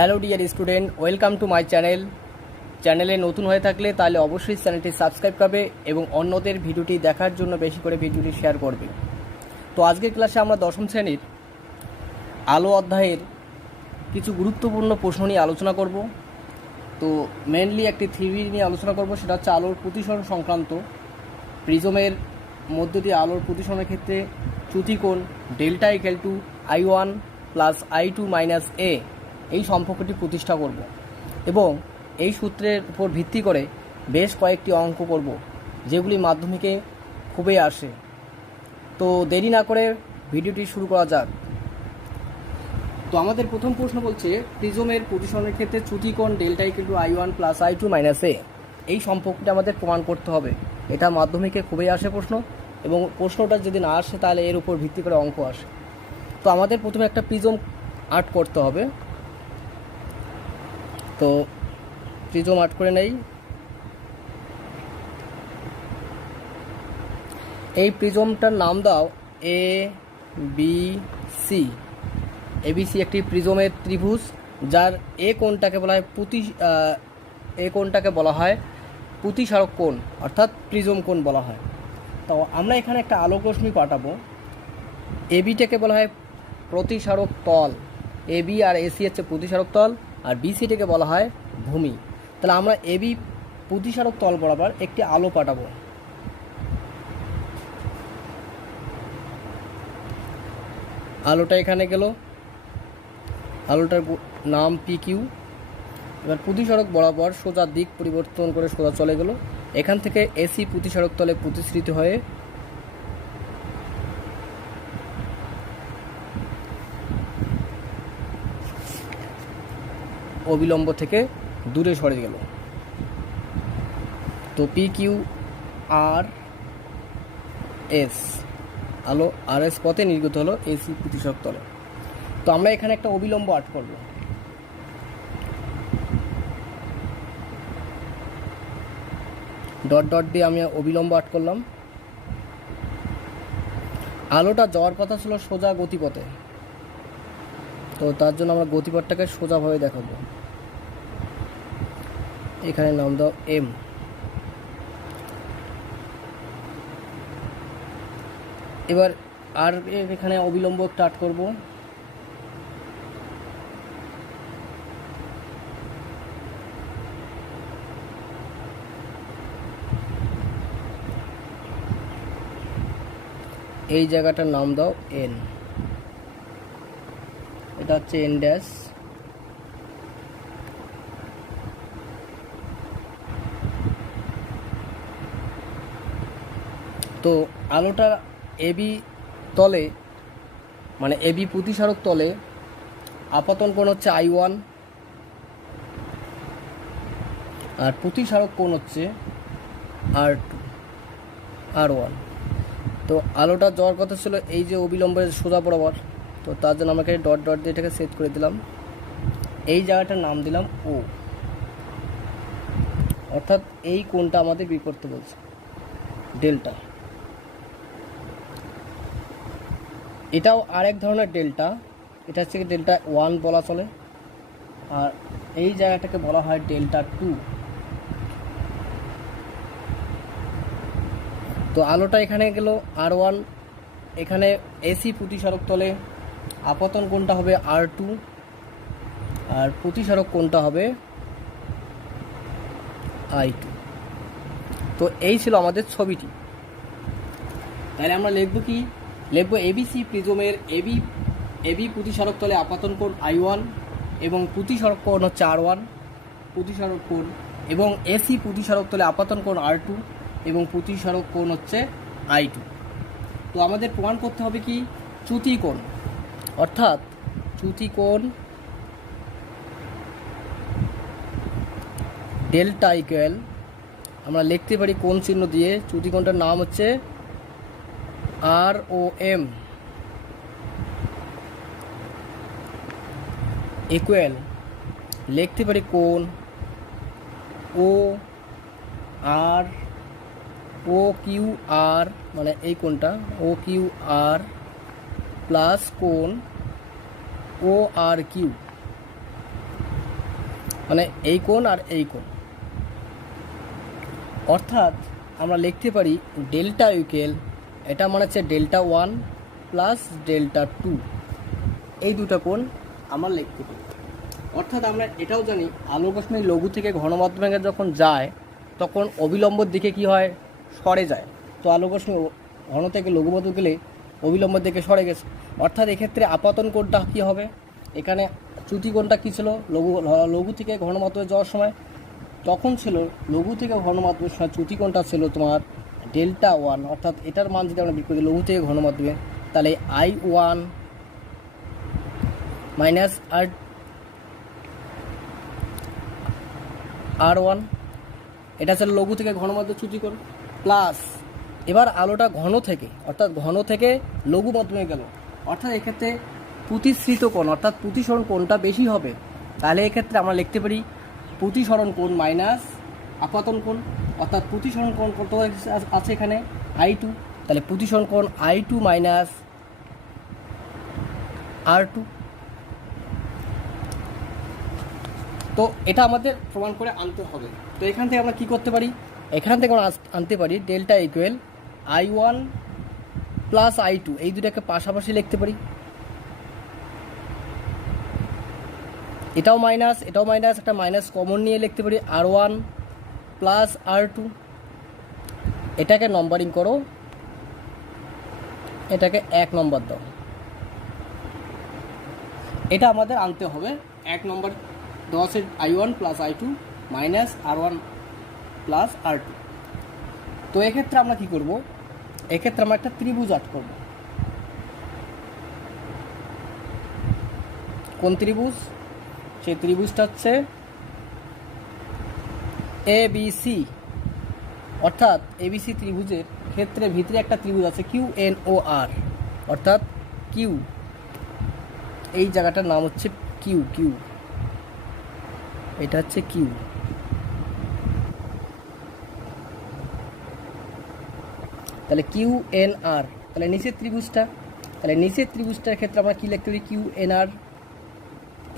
Hello dear student, welcome to my channel. চ্যানেলে নতুন হয়ে থাকলে তাহলে অবশ্যই চ্যানেলটি সাবস্ক্রাইব করবে এবং অন্যদের ভিডিওটি দেখার জন্য বেশি করে ভিডিওটি শেয়ার করবে। তো আজকের ক্লাসে আমরা দশম শ্রেণীর আলো অধ্যায়ের কিছু গুরুত্বপূর্ণ প্রশ্ন নিয়ে আলোচনা করব। তো মেনলি একটি থিওরি নিয়ে আলোচনা করব, সেটা হচ্ছে আলোর প্রতিসরণ সংক্রান্ত। প্রিজমের মধ্য দিয়ে আলোর প্রতিসরণের ক্ষেত্রে চ্যুতিকোণ delta equal to I1 plus I2 minus A এই সম্পর্কটি প্রতিষ্ঠা করব এবং এই সূত্রের উপর ভিত্তি করে বেশ কয়েকটি অঙ্ক করব, যেগুলি মাধ্যমিকে খুবই আসে। তো দেরি না করে ভিডিওটি শুরু করা যাক। তো আমাদের প্রথম প্রশ্ন বলছে, প্রিজমের প্রতিসরণের ক্ষেত্রে চ্যুতিকোণ delta equal to I1 plus I2 minus A এই সম্পর্কটি আমাদের প্রমাণ করতে হবে। এটা মাধ্যমিকে খুবই আসে প্রশ্ন, এবং প্রশ্নটা যদি না আসে তাহলে এর উপর ভিত্তি করে অঙ্ক আসে। তো আমাদের প্রথমে একটা প্রিজম আর্ট করতে হবে। তো প্রিজম আর্ট করে নেই। এই প্রিজমটার নাম দাও এ বি সি। এবিসি একটি প্রিজমের ত্রিভুজ, যার এ কোণটাকে বলা হয় প্রতিসারক কোণ, অর্থাৎ প্রিজম কোণ বলা হয়। তো আমরা এখানে একটা আলোক রশ্মি পাঠাবো। এবিটাকে বলা হয় প্রতিসারক তল, এবি আর এসি হচ্ছে প্রতিসারক তল, আর বিসিটাকে বলা হয় ভূমি। তাহলে আমরা এবি প্রতিসারক তল বরাবর একটি আলো পাঠাবো। আলোটা এখানে গেল, আলোটার নাম PQ। এবার প্রতিসারক বরাবর সোজা দিক পরিবর্তন করে সোজা চলে গেল। এখান থেকে এসি প্রতিসারক তলে প্রতিসৃত হয়ে অবিলম্ব থেকে দূরে সরে গেল। তো PQRS আলো RS পথে নির্গত হলো এসি প্রতিসারক তলে। তো আমরা এখানে একটা অবিলম্ব আর্ট করব। ডট ডট দিয়ে আমি অবিলম্ব আর্ট করলাম। আলোটা যাওয়ার কথা ছিল সোজা গতিপথে, তো তার জন্য আমরা গতিপথটাকে সোজাভাবে দেখাবো। এখানে নাম দাও M। এবার আর এখানে অবিলম্ব একটা আর্ট করব। এই জায়গাটার নাম দাও N। এটা হচ্ছে N ড্যাশ। তো আলোটা এবি তলে, মানে এবি প্রতিসারক তলে আপতন কোণ হচ্ছে I1 আর প্রতিসারক কোণ হচ্ছে R1। তো আলোটা যাওয়ার কথা ছিল এই যে অবিলম্বের সোজা বরাবর, তো তার জন্য আমাকে ডট ডট দিয়ে এটাকে সেট করে দিলাম। এই জায়গাটার নাম দিলাম O, অর্থাৎ এই কোণটা আমাদের বের করতে বলছে ডেল্টা। এটাও আরেক ধরনের ডেল্টা, এটা হচ্ছে ডেল্টা 1 বলা চলে, আর এই জায়গাটাকে বলা হয় ডেল্টা 2। তো আলোটা এখানে গেল R1, এখানে এসি প্রতিসারক তলে আপতন কোণটা হবে R2 আর প্রতিসারক কোণটা হবে I2। তো এই ছিল আমাদের ছবিটি। তাহলে আমরা লিখব কি? লিখব এবিসি প্রিজমের এবি প্রতিসারক তলে আপতন কোণ I1 এবং প্রতিসারক কোণ হচ্ছে R1 প্রতিসারক কোণ, এবং এসি প্রতিসারক তলে আপতন কোণ R2 এবং প্রতিসারক কোণ হচ্ছে I2। তো আমাদের প্রমাণ করতে হবে কি? চ্যুতিকোণ, অর্থাৎ চ্যুতিকোণ ডেল্টা ইকুয়াল, আমরা লিখতে পারি কোণ চিহ্ন দিয়ে। চ্যুতিকোণটার নাম হচ্ছে ROM ইকুয়াল লিখতে পারি কোণ OQR, মানে এই কোণটা OQR প্লাস কোণ ORQ। মানে এই কোণ আর এই কোণ। অর্থাৎ আমরা লিখতে পারি ডেল্টা ইকুয়াল, এটা মানে হচ্ছে Δ1 প্লাস Δ2, এই দুটো কোণ আমরা লিখতে পারি। অর্থাৎ আমরা এটাও জানি আলোক রশ্মি লঘু থেকে ঘন মাধ্যমে যখন যায় তখন অবিলম্বর দিকে কি হয়, সরে যায়। তো আলোক রশ্মি ঘন থেকে লঘু মাধ্যমে গেলে অবিলম্বর দিকে সরে গেছে। অর্থাৎ এক্ষেত্রে আপতন কোণটা কী হবে, এখানে চ্যুতি কোণটা কী ছিল, লঘু থেকে ঘন মাধ্যমে যাওয়ার সময় তখন ছিল লঘু থেকে ঘন মাধ্যমের সময় চ্যুতি কোণটা ছিল তোমার Δ1। অর্থাৎ এটার মান যদি আমরা বিক্রি করি লঘু থেকে ঘন মাধ্যমে, তাহলে I1 মাইনাস R1, এটা ছিল লঘু থেকে ঘন মাধ্যমে চ্যুতি কোণ, প্লাস এবার আলোটা ঘন থেকে অর্থাৎ ঘন থেকে লঘু মাধ্যমে গেল। অর্থাৎ এক্ষেত্রে প্রতিসৃত কোণ অর্থাৎ প্রতিসরণ কোণটা বেশি হবে। তাহলে এক্ষেত্রে আমরা লিখতে পারি প্রতিসরণ কোণ মাইনাস আপতন কোণ। অর্থাৎ প্রতিসরণ কোণ কত আছে এখানে I2, তাহলে প্রতিসরণ কোণ I2 মাইনাস R2। তো এটা আমাদের প্রমাণ করে আনতে হবে। তো এখান থেকে আমরা কি করতে পারি, এখান থেকে আমরা আনতে পারি delta equal I1 plus I2, এই দুটাকে পাশাপাশি লিখতে পারি। এটাও মাইনাস এটাও মাইনাস, একটা মাইনাস কমন নিয়ে লিখতে পারি R1 প্লাস R2। এটাকে নম্বরিং করো, এটাকে 1 নম্বর দাও। এটা আমাদের আনতে হবে 1 নম্বর 10 I1 plus I2 minus R1 plus R2। তো এক্ষেত্রে আমরা কি করব, এক্ষেত্রে আমরা একটা ত্রিভুজ আঁট করব। কোন ত্রিভুজ, সেই ত্রিভুজটা হচ্ছে ABC। অর্থাৎ ABC ত্রিভুজের ক্ষেত্রে ভিতরে একটা ত্রিভুজ আছে QNOR, অর্থাৎ কিউ, এই জায়গাটার নাম হচ্ছে কিউ, এটা হচ্ছে কিউ। তাহলে QNR, তাহলে নিচের ত্রিভুজটা, তাহলে নিচের ত্রিভুজটার ক্ষেত্রে আমরা কি লিখতে পারি QNR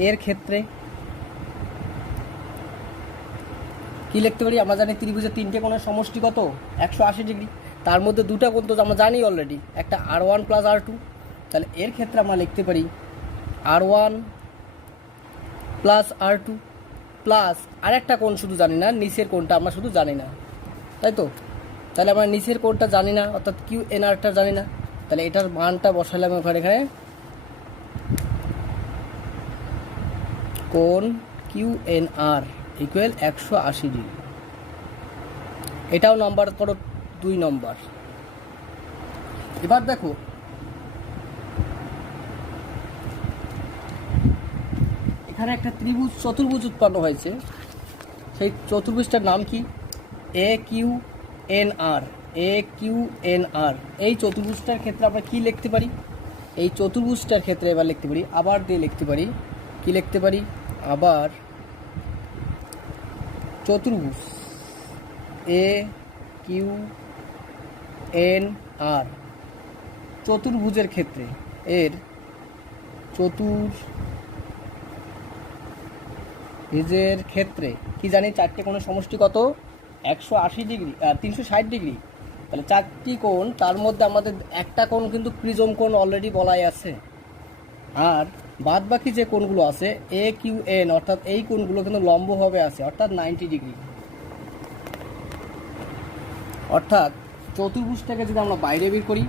এর ক্ষেত্রে কি লিখতে পারি, আমরা জানি ত্রিভুজের 3টে কোণের সমষ্টি কত 180 ডিগ্রি। তার মধ্যে দুটো কোণ তো আমরা জানি অলরেডি, একটা R1 প্লাস R2। তাহলে এর ক্ষেত্রে আমরা লিখতে পারি R1 প্লাস R2 প্লাস আরেকটা কোণ শুধু জানি না, নিচের কোণটা আমরা শুধু জানি না, তাই তো। তাহলে আমরা নিচের কোণটা জানি না, অর্থাৎ QNRটা জানি না। তাহলে এটার মানটা বসালাম এখানে, কোণ QNR ইকুয়াল 180 ডিগ্রি। এটাও নাম্বার করো 2 নম্বর। এবার দেখো এখানে একটা চতুর্ভুজ উৎপন্ন হয়েছে, সেই চতুর্ভুজটার নাম কি AQNR। এই চতুর্ভুজটার ক্ষেত্রে আমরা কি লিখতে পারি, এই চতুর্ভুজটার ক্ষেত্রে এবার লিখতে পারি আবার দিয়ে লিখতে পারি, কি লিখতে পারি আবার চতুর্ভুজ AQNR চতুর্ভুজের ক্ষেত্রে এর চতুর্ভুজের ক্ষেত্রে কি জানি, 4টে কোণের সমষ্টি কত 180 ডিগ্রি 360 ডিগ্রি। তাহলে 4টি কোণ, তার মধ্যে আমাদের একটা কোণ কিন্তু প্রিজম কোণ অলরেডি বলাই আছে, আর বাদ বাকি যে কোণগুলো আছে AQN অর্থাৎ এই কোণগুলো কিন্তু লম্বভাবে আছে, অর্থাৎ 90 ডিগ্রি। অর্থাৎ চতুর্ভুজটাকে যদি আমরা বাইরে বের করি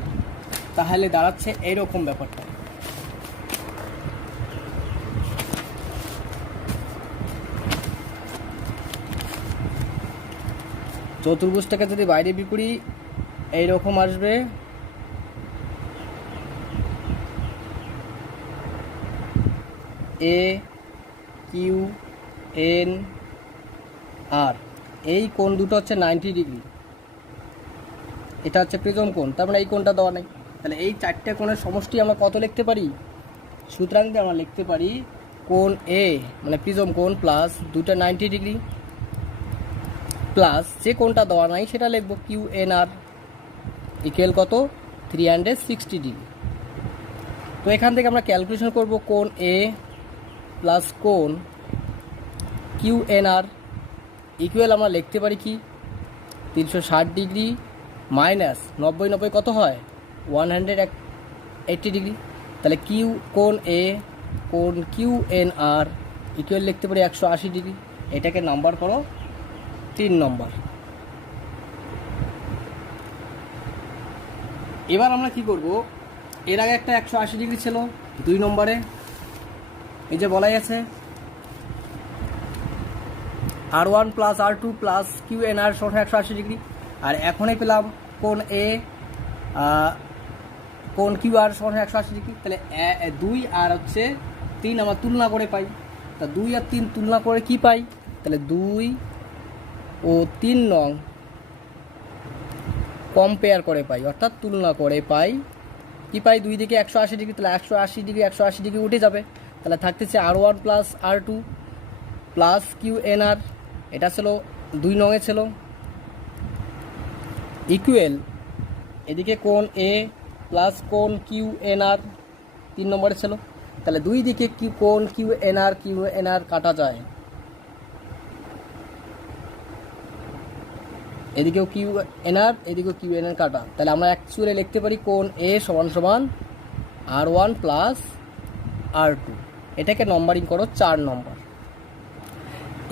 তাহলে দাঁড়াচ্ছে এইরকম ব্যাপারটা। চতুর্ভুজটাকে যদি বাইরে বের করি এইরকম আসবে, AQNR এই কোণ দুটো হচ্ছে 90 ডিগ্রি, এটা হচ্ছে প্রিজম কোণ, তার মানে এই কোণটা দেওয়া নেই। তাহলে এই 4টে কোণের সমষ্টি আমরা কত লিখতে পারি, সুতরাং আমরা লিখতে পারি কোণ A মানে প্রিজম কোণ প্লাস দুটো 90 ডিগ্রি প্লাস যে কোণটা দেওয়া নাই সেটা লিখব QNR ইকুয়াল কত 360 ডিগ্রি। তো এখান থেকে আমরা ক্যালকুলেশন করব কোণ A প্লাস কোণ কিউ এন আর ইকুয়াল আমরা লিখতে পারি কি 360 ডিগ্রি মাইনাস 90 কত হয় 180 ডিগ্রি। তাহলে কিউ কোণ এ কোণ কিউ এন আর ইকুয়াল লিখতে পারি 180 ডিগ্রি। এটাকে নাম্বার করো 3 নম্বর। এবার আমরা কি করব, এর আগে একটা 180 ডিগ্রি ছিল 2 নম্বরে, এই যে বলাই আছে R1 plus R2 plus Q N R সমান 180 ডিগ্রি। আর এখনই পেলাম কোণ এ কোণ কিউ আর সমান 180 ডিগ্রি। তাহলে 2 আর হচ্ছে 3 আমরা তুলনা করে পাই। তা 2 আর 3 তুলনা করে কি পাই, তাহলে 2 ও 3 নং কম্পেয়ার করে পাই, অর্থাৎ তুলনা করে পাই। কি পাই, 2 দিকে 180 ডিগ্রি, তাহলে 180 ডিগ্রি উঠে যাবে। তাহলে থাকতেছে R1 plus R2 plus Q N R, এটা ছিল 2 নংয়ে ছিল, ইকুয়াল এদিকে কোণ এ প্লাস কোণ কিউ এন আর 3 নম্বরে ছিল। তাহলে 2 দিকে কি কোণ কিউ এন আর কাটা যায়, এদিকেও কিউ এন আর এদিকেও কিউ এন আর কাটা। তাহলে আমরা অ্যাকচুয়ালি লিখতে পারি কোণ এ সমান সমান R1 প্লাস R2। এটাকে নম্বরিং করো 4 নম্বর।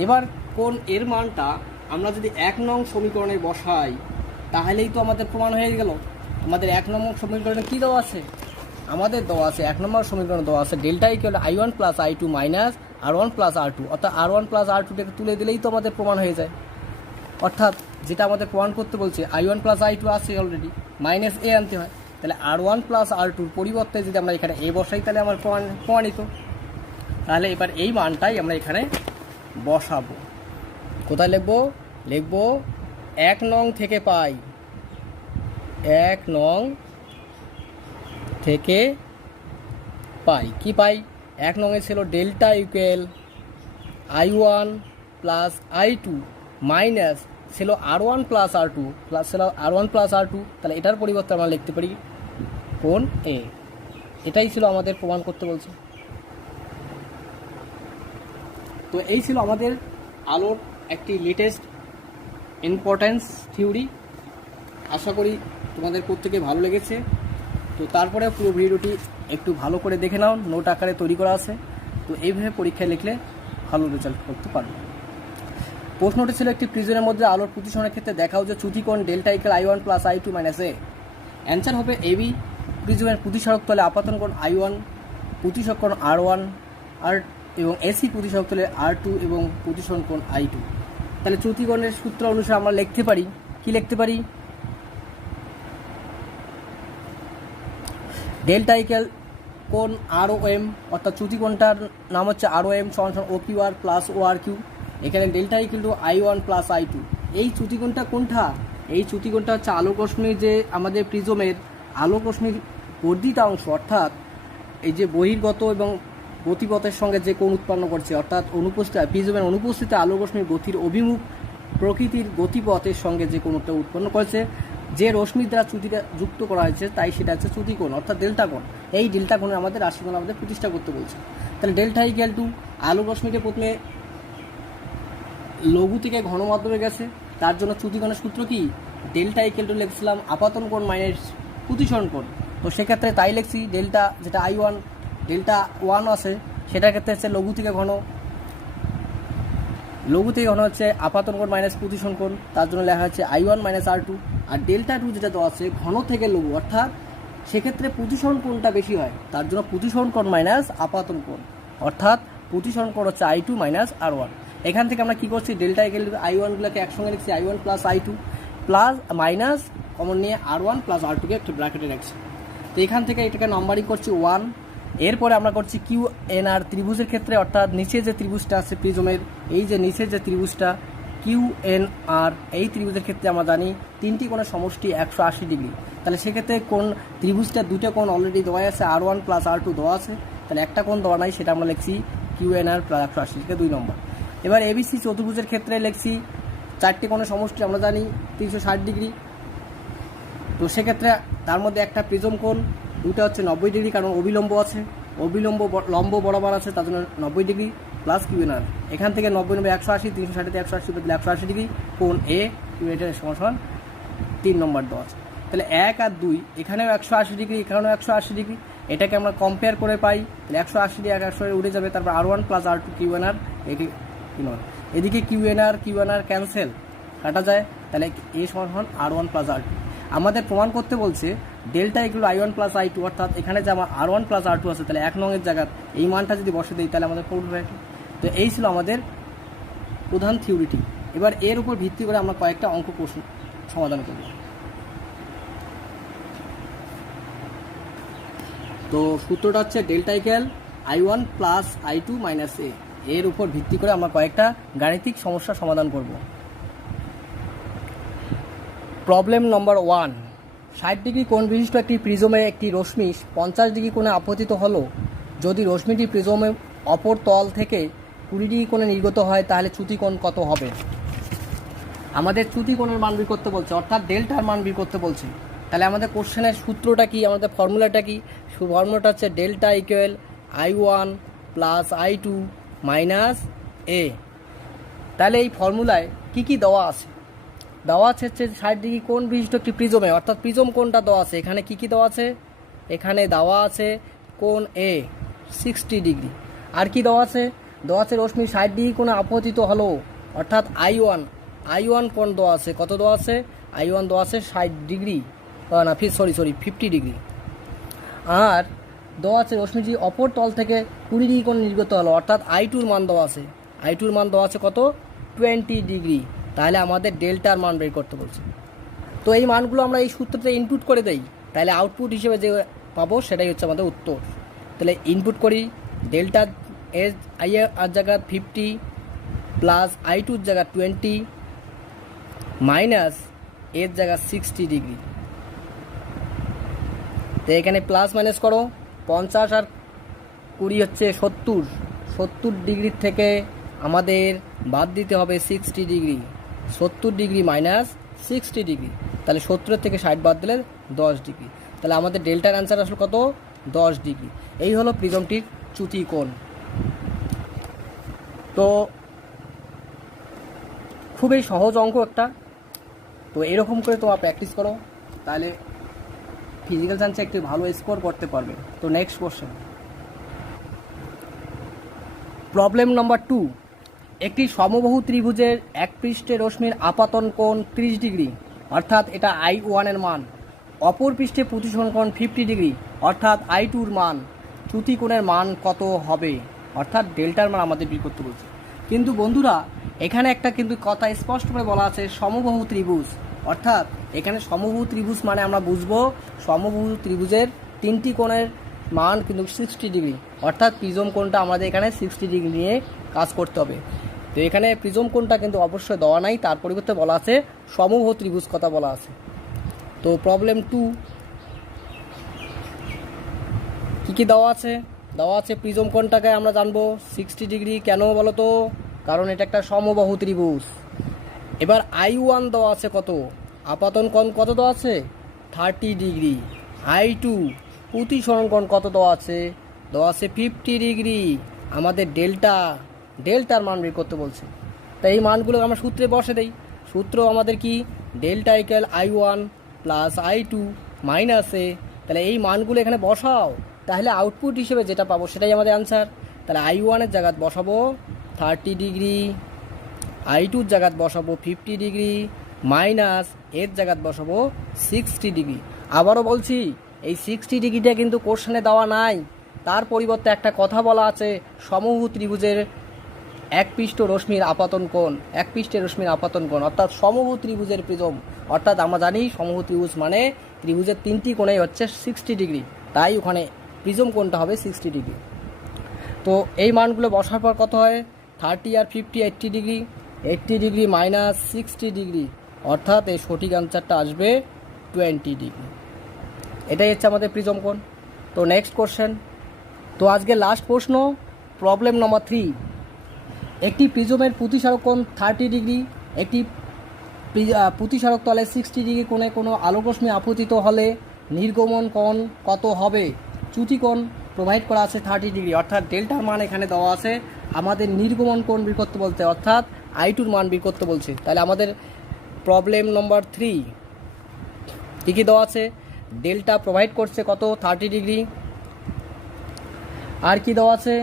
এবার কোণ এর মানটা আমরা যদি 1 নং সমীকরণে বসাই তাহলেই তো আমাদের প্রমাণ হয়ে গেল। আমাদের 1 নম্বর সমীকরণে কী দেওয়া আছে, আমাদের দেওয়া আছে 1 নম্বর সমীকরণে দেওয়া আছে delta equal I1 plus I2 minus R1 plus R2, অর্থাৎ R1 প্লাস R2টাকে তুলে দিলেই তো আমাদের প্রমাণ হয়ে যায়। অর্থাৎ যেটা আমাদের প্রমাণ করতে বলছে I1 প্লাস I2 আছে অলরেডি, মাইনাস এ আনতে হয়। তাহলে R1 প্লাস R2-র পরিবর্তে যদি আমরা এখানে এ বসাই তাহলে আমার প্রমাণিত। তাহলে এবার এই মানটাই আমরা এখানে বসাবো। কোথায় লিখবো 1 নং থেকে পাই, 1 নং থেকে পাই কি পাই, 1 নংয়ে ছিল delta equal I1 plus I2 minus ছিল R1 প্লাস R2 প্লাস ছিল R1 প্লাস R2। তাহলে এটার পরিবর্তে আমরা লিখতে পারি কোণ এ। এটাই ছিল আমাদের প্রমাণ করতে বলছে। তো এই ছিল আমাদের আলোর একটি লেটেস্ট ইম্পর্টেন্স থিওরি। আশা করি তোমাদের প্রত্যেকে ভালো লেগেছে। তো তারপরে পুরো ভিডিওটি একটু ভালো করে দেখে নাও, নোট আকারে তৈরি করা আছে। তো এইভাবে পরীক্ষায় লিখলে ভালো রেজাল্ট করতে পারবে। প্রশ্নটি ছিল একটি প্রিজমের মধ্যে আলোর প্রতিসরণের ক্ষেত্রে দেখাও যে চ্যুতিকোণ delta equal I1 plus I2 minus A. Answer হবে এবি প্রিজমের প্রতিসরক তলে আপাতন কোণ I1, প্রতিসরক কোণ R1 আর এবং এসি প্রতিসরক তলে R2 এবং প্রতিসরণ কোণ I2। তাহলে চ্যুতিকোণের সূত্র অনুসারে আমরা লিখতে পারি কি লিখতে পারি, ডেল্টা ইকুয়াল কোণ ROM, অর্থাৎ চ্যুতিকোণটার নাম হচ্ছে ROM সমান সমান OQR প্লাস ORQ। এখানে delta equal to I1 plus I2। এই চ্যুতিকোণটা কোনটা, এই চ্যুতিকোণটা হচ্ছে আলোক রশ্মির যে আমাদের প্রিজমের আলোক রশ্মির বর্ধিত অংশ, অর্থাৎ এই যে বহির্গত এবং গতিপথের সঙ্গে যে কোণ উৎপন্ন করছে, অর্থাৎ প্রিজমের অনুপস্থিতিতে আলোক রশ্মির গতির অভিমুখ প্রকৃতির গতিপথের সঙ্গে যে কোণটা উৎপন্ন করেছে, যে রশ্মির দ্বারা চ্যুতিটা যুক্ত করা হয়েছে, তাই সেটা হচ্ছে চ্যুতিকোণ অর্থাৎ ডেল্টা কোণ। এই ডেল্টা কোণে আমাদের রাশিমালা আমাদের প্রতিষ্ঠা করতে বলছে। তাহলে ডেল্টা ইকুয়াল টু আলোক রশ্মিকে প্রথমে লঘু থেকে ঘন মাধ্যমে গেছে, তার জন্য চ্যুতিকোণের সূত্র কি, ডেল্টা ইকুয়াল টু লিখছিলাম আপাতন কোণ মাইনাস প্রতিসরণ কোণ। তো সেক্ষেত্রে তাই লিখছি ডেল্টা যেটা I1 ডেল্টা 1 আছে সেটার ক্ষেত্রে হচ্ছে লঘু থেকে ঘন হচ্ছে আপাতন কোণ মাইনাস প্রতিসরণ কোণ, তার জন্য লেখা হচ্ছে I1 মাইনাস R2। আর ডেল্টা 2 যেটা দেওয়া আছে ঘন থেকে লঘু, অর্থাৎ সেক্ষেত্রে প্রতিসরণ কোণটা বেশি হয়, তার জন্য প্রতিসরণ কোণ মাইনাস আপাতন কোণ, অর্থাৎ প্রতিসরণ কোণ হচ্ছে I2 মাইনাস R1। এখান থেকে আমরা কী করছি, ডেল্টা ইকুয়াল টু I1গুলোকে একসঙ্গে লিখছি I1 plus I2 plus minus common নিয়ে R1 প্লাস R2কে একটু ব্র্যাকেটে রাখছি। তো এখান থেকে এটাকে নাম্বারিং করছি 1। এরপরে আমরা করছি কিউ এন আর ত্রিভুজের ক্ষেত্রে, অর্থাৎ নিচে যে ত্রিভুজটা আছে প্রিজমের, এই যে নিচের যে ত্রিভুজটা কিউ এন আর, এই ত্রিভুজের ক্ষেত্রে আমরা জানি 3টি কোণের সমষ্টি 180 ডিগ্রি। তাহলে সেক্ষেত্রে কোণ ত্রিভুজটা 2টা কোণ অলরেডি দেওয়া আছে, R1 প্লাস R2 দেওয়া আছে, তাহলে একটা কোণ দেওয়া নাই, সেটা আমরা লিখছি কিউ এন আর প্লাস 180 থেকে 2 নম্বর। এবার এবিসি চতুর্ভুজের ক্ষেত্রে লিখছি 4টি কোণের সমষ্টি আমরা জানি 360 ডিগ্রি। তো সেক্ষেত্রে তার মধ্যে একটা প্রিজম কোণ, দুটো হচ্ছে 90 ডিগ্রি, কারণ অবিলম্ব আছে, লম্ব বরাবর আছে, তার জন্য 90 ডিগ্রি। প্লাস কিউএনআর। এখান থেকে 90 90 180, 360 180 বদলে 180 ডিগ্রি, কোণ এ কিউএনআর সমান 3 নম্বর দেওয়া আছে। তাহলে 1 আর 2 এখানেও 180 ডিগ্রি, এখানেও 180 ডিগ্রি, এটাকে আমরা কম্পেয়ার করে পাই। তাহলে 180 দিয়ে 180 উঠে যাবে, তারপর R1 প্লাস R2 কিউএনআর, এটি কিউএনআর, এদিকে কিউএনআর ক্যান্সেল, কাটা যায়। তাহলে এ সমান R1 প্লাস R2। আমাদের প্রমাণ করতে বলছে delta equal I1 plus I2, অর্থাৎ এখানে যে আমার R1 প্লাস R2 আছে, তাহলে 1 নংয়ের জায়গা এই মানটা যদি বসে দিই তাহলে আমাদের প্রুফ হয়। তো এই ছিল আমাদের প্রধান থিওরিটি। এবার এর উপর ভিত্তি করে আমরা কয়েকটা অঙ্ক প্রশ্ন সমাধান করব। তো সূত্রটা হচ্ছে delta equal I1 plus I2 minus A. এর উপর ভিত্তি করে আমরা কয়েকটা গাণিতিক সমস্যা সমাধান করব। প্রবলেম নম্বর 1, 60 ডিগ্রি কোণ বিশিষ্ট একটি প্রিজমে একটি রশ্মি 50 ডিগ্রি কোণে আপতিত হলো। যদি রশ্মিটি প্রিজমের অপর তল থেকে 20 ডিগ্রি কোণে নির্গত হয় তাহলে চ্যুতি কোণ কত হবে? আমাদের চ্যুতি কোণের মান বের করতে বলছে, অর্থাৎ ডেল্টার মান বের করতে বলছে। তাহলে আমাদের কোশ্চেনের সূত্রটা কি, আমাদের ফর্মুলাটা কি? ফর্মুলাটা হচ্ছে delta equal I1 plus I2 minus A. তাহলে এই ফর্মুলায় কি কি দেওয়া আছে? দেওয়া আছে হচ্ছে 60 ডিগ্রি কোণ বিশিষ্ট একটি প্রিজমে, অর্থাৎ প্রিজম কোণটা দেওয়া আছে। এখানে কি কি দেওয়া আছে? এখানে দেওয়া আছে কোণ এ 60 ডিগ্রি। আর কি দেওয়া আছে? দেওয়া আছে রশ্মি 60 ডিগ্রি কোণে আপতিত হলো, অর্থাৎ I1 কোণ দেওয়া আছে। কত দেওয়া আছে? I1 দেওয়া আছে 60 ডিগ্রি, না সরি 50 ডিগ্রি। আর দেওয়া আছে রশ্মিটি অপর তল থেকে 20 ডিগ্রি কোণে নির্গত হলো, অর্থাৎ I2-র মান দেওয়া আছে। I2-র মান দেওয়া আছে কত? 20 ডিগ্রি। তাহলে আমাদের ডেল্টার মান বের করতে বলছে। তো এই মানগুলো আমরা এই সূত্রতে ইনপুট করে দেই, তাহলে আউটপুট হিসেবে যে পাবো সেটাই হচ্ছে আমাদের উত্তর। তাহলে ইনপুট করি, ডেল্টা এর আর জায়গা 50 প্লাস I2-র জায়গা 20 মাইনাস এর জায়গা 60 ডিগ্রি। তো এখানে প্লাস মাইনাস করো, 50 আর 20 হচ্ছে 70 ডিগ্রির থেকে আমাদের বাদ দিতে হবে 60 ডিগ্রি। 70 ডিগ্রি মাইনাস 60 ডিগ্রি, তাহলে 70 থেকে 60 বাদ দিলে 10 ডিগ্রি। তাহলে আমাদের ডেল্টার অ্যান্সার আসলে কত? 10 ডিগ্রি। এই হলো প্রিজমটির চ্যুতি কোণ। তো খুবই সহজ অঙ্ক একটা। তো এরকম করে তোমরা প্র্যাকটিস করো, তাহলে ফিজিক্যাল সায়েন্সে একটি ভালো স্কোর করতে পারবে। তো নেক্সট কোশ্চেন, প্রবলেম নম্বর 2, একটি সমবাহু ত্রিভুজের এক পৃষ্ঠে রশ্মির আপাতন কোণ 30 ডিগ্রি, অর্থাৎ এটা I1 এর মান। অপর পৃষ্ঠে প্রতিসরণ কোণ 50 ডিগ্রি, অর্থাৎ I2-র মান। চ্যুতি কোণের মান কত হবে? অর্থাৎ ডেল্টার মান আমাদের বের করতে বলছে। কিন্তু বন্ধুরা এখানে একটা কিন্তু কথা স্পষ্ট করে বলা আছে সমবাহু ত্রিভুজ, অর্থাৎ এখানে সমবাহু ত্রিভুজ মানে আমরা বুঝবো সমবাহু ত্রিভুজের 3টি কোণের মান কিন্তু 60 ডিগ্রি, অর্থাৎ প্রিজম কোণটা আমাদের এখানে 60 ডিগ্রি নিয়ে কাজ করতে হবে। তো এখানে প্রিজম কোণটা কিন্তু অবশ্যই দেওয়া নাই, তার পরিবর্তে বলা আছে সমবাহু ত্রিভুজ কথা বলা আছে। তো প্রবলেম 2 কি দেওয়া আছে? দেওয়া আছে প্রিজম কোণটাকে আমরা জানবো 60 ডিগ্রি। কেন বলো তো? কারণ এটা একটা সমবাহু ত্রিভুজ। এবার I1 দেওয়া আছে কত? আপাতন কোণ কত দেওয়া আছে? 30 ডিগ্রি। I2 প্রতিসরণ কোণ কত দেওয়া আছে? দেওয়া আছে 50 ডিগ্রি। আমাদের ডেল্টার মান বের করতে বলছে। তাই এই মানগুলো আমরা সূত্রে বসে দেই। সূত্র আমাদের কি? Delta equal I1 plus I2 minus A. তাহলে এই মানগুলো এখানে বসাও, তাহলে আউটপুট হিসেবে যেটা পাবো সেটাই আমাদের আনসার। তাহলে I1-এর জায়গায় বসাবো 30 ডিগ্রি, I2-র জায়গায় বসাবো 50 ডিগ্রি, মাইনাস এর জায়গায় বসাবো 60 ডিগ্রি। আবারও বলছি, এই 60 ডিগ্রিটা কিন্তু কোশ্চেনে দেওয়া নাই, তার পরিবর্তে একটা কথা বলা আছে সমবাহু ত্রিভুজের এক পৃষ্ঠ রশ্মির আপাতন কোণ, এক পৃষ্ঠে রশ্মির আপাতন কোণ, অর্থাৎ সমবাহু ত্রিভুজের প্রিজম। অর্থাৎ আমরা জানি সমবাহু ত্রিভুজ মানে ত্রিভুজের 3টি কোণেই হচ্ছে 60 ডিগ্রি, তাই ওখানে প্রিজম কোণটা হবে 60 ডিগ্রি। তো এই মানগুলো বসার পর কত হয়? 30 আর 50 80 ডিগ্রি, 80 ডিগ্রি মাইনাস 60 ডিগ্রি, অর্থাৎ এই সঠিক আনসারটা আসবে 20 ডিগ্রি। এটাই হচ্ছে আমাদের প্রিজম কোণ। তো নেক্সট কোশ্চেন, তো আজকে লাস্ট প্রশ্ন, প্রবলেম নম্বর 3, একটি প্রিজমের প্রতিসারক কোণ 30 ডিগ্রি, একটি প্রতিসারক তলে 60 ডিগ্রি কোণে কোনো আলোকরশ্মি আপতিত হলে নির্গমন কোণ কত হবে? চ্যুতি কোণ প্রোভাইড করা আছে 30 ডিগ্রি, অর্থাৎ ডেল্টার মান এখানে দেওয়া আছে আমাদের নির্গমন কোণ বের করতে বলতে, অর্থাৎ I2 মান বের করতে বলছে। তাহলে আমাদের প্রবলেম নম্বর 3 কী কী দেওয়া আছে? ডেল্টা প্রোভাইড করছে কত? 30 ডিগ্রি। আর কি দেওয়া আছে?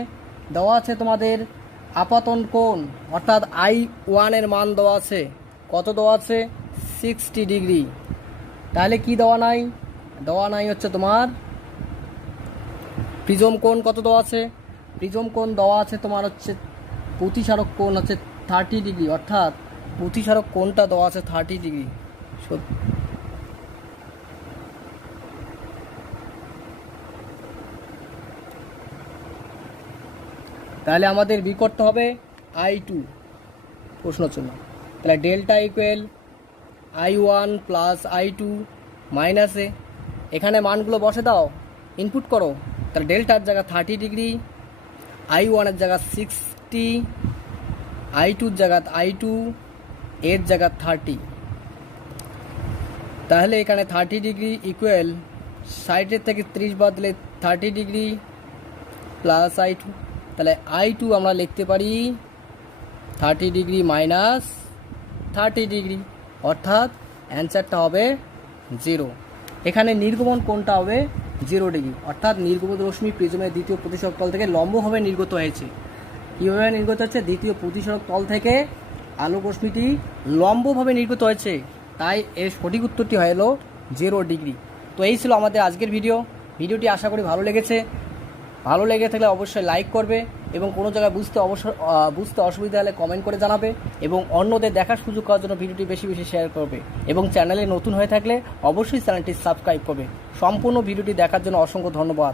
দেওয়া আছে তোমাদের আপাতন কোণ, অর্থাৎ I1 এর মান দেওয়া আছে কত? দেওয়া আছে 60 ডিগ্রি। তাহলে কি দেওয়া নাই? দেওয়া নাই হচ্ছে তোমার প্রিজম কোণ কত দেওয়া আছে? প্রিজম কোণ দেওয়া আছে তোমার হচ্ছে প্রতিসারক কোণ হচ্ছে 30 ডিগ্রি, অর্থাৎ প্রতিসারক কোণটা দেওয়া আছে 30 ডিগ্রি। তাহলে আমাদের বের করতে হবে I2 প্রশ্ন চিহ্ন। তাহলে delta equal I1 plus I2 minus A, এখানে মানগুলো বসে দাও, ইনপুট করো। তাহলে ডেল্টার জায়গা 30 ডিগ্রি, I1 এর জায়গা 60, I2 জায়গা I2 এর জায়গা 30। তাহলে এখানে 30 ডিগ্রি ইকুয়াল সাইডের থেকে 30 বাদ দিলে 30 ডিগ্রি প্লাস I2। তাহলে I2 আমরা লিখতে পারি 30 ডিগ্রি মাইনাস 30 ডিগ্রি, অর্থাৎ অ্যান্সারটা হবে 0। এখানে নির্গমন কোণটা হবে 0 ডিগ্রি, অর্থাৎ নির্গমিত রশ্মি প্রিজমের দ্বিতীয় প্রতিসরক তল থেকে লম্বভাবে নির্গত হয়েছে। কীভাবে নির্গত হচ্ছে? দ্বিতীয় প্রতিসরক তল থেকে আলোক রশ্মিটি লম্বভাবে নির্গত হয়েছে, তাই এর সঠিক উত্তরটি হলো 0 ডিগ্রি। তো এই ছিল আমাদের আজকের ভিডিওটি আশা করি ভালো লেগেছে। ভালো লেগে থাকলে অবশ্যই লাইক করবে এবং কোনো জায়গায় বুঝতে অসুবিধা হলে কমেন্ট করে জানাবে এবং অন্যদের দেখার সুযোগ করার জন্য ভিডিওটি বেশি বেশি শেয়ার করবে এবং চ্যানেলে নতুন হয়ে থাকলে অবশ্যই চ্যানেলটি সাবস্ক্রাইব করবে। সম্পূর্ণ ভিডিওটি দেখার জন্য অসংখ্য ধন্যবাদ।